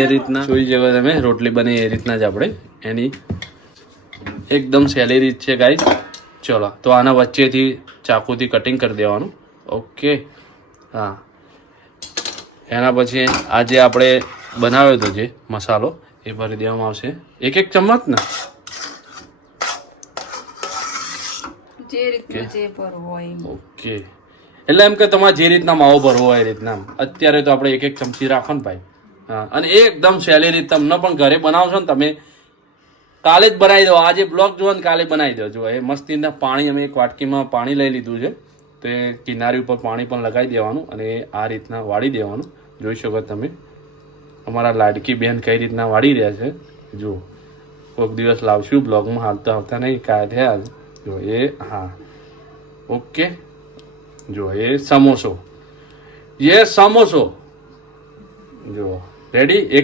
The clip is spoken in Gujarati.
એ રીતના જોઈ શકો તમે રોટલી બને એ રીતના જ આપણે એની એકદમ સહેલી રીત છે ગાઈસ. ચલો તો આના વચ્ચેથી ચાકુથી કટિંગ કરી દેવાનું. ઓકે હા, એના પછી આ જે આપણે બનાવ્યો હતો જે મસાલો એ ભરી દેવામાં આવશે 1 ચમચ ને જે રીતના જે ભરવો હોય. ઓકે એટલે એમ કે તમારે જે રીતના માવો ભરવો હોય એ રીતના. અત્યારે તો આપણે 1 ચમચી રાખો ને ભાઈ. હા, અને એકદમ સહેલી રીત તમને પણ ઘરે બનાવશો ને તમે કાલે જ બનાવી દો. આજે બ્લોગ જુઓ ને કાલે બનાવી દો. જો એ મસ્તીના પાણી અમે એક વાટકીમાં પાણી લઈ લીધું છે તો એ કિનારી ઉપર પાણી પણ લગાવી દેવાનું અને આ રીતના વાળી દેવાનું. જોઈ શકો તમે અમારા લાડકી બેન કઈ રીતના વાળી રહ્યા છે. જો કોઈક દિવસ લાવશું બ્લોગમાં, હાલતા આવતા નહીં કાઢ્યા. જો એ હા ઓકે. જો એ સમોસો, જો રેડી.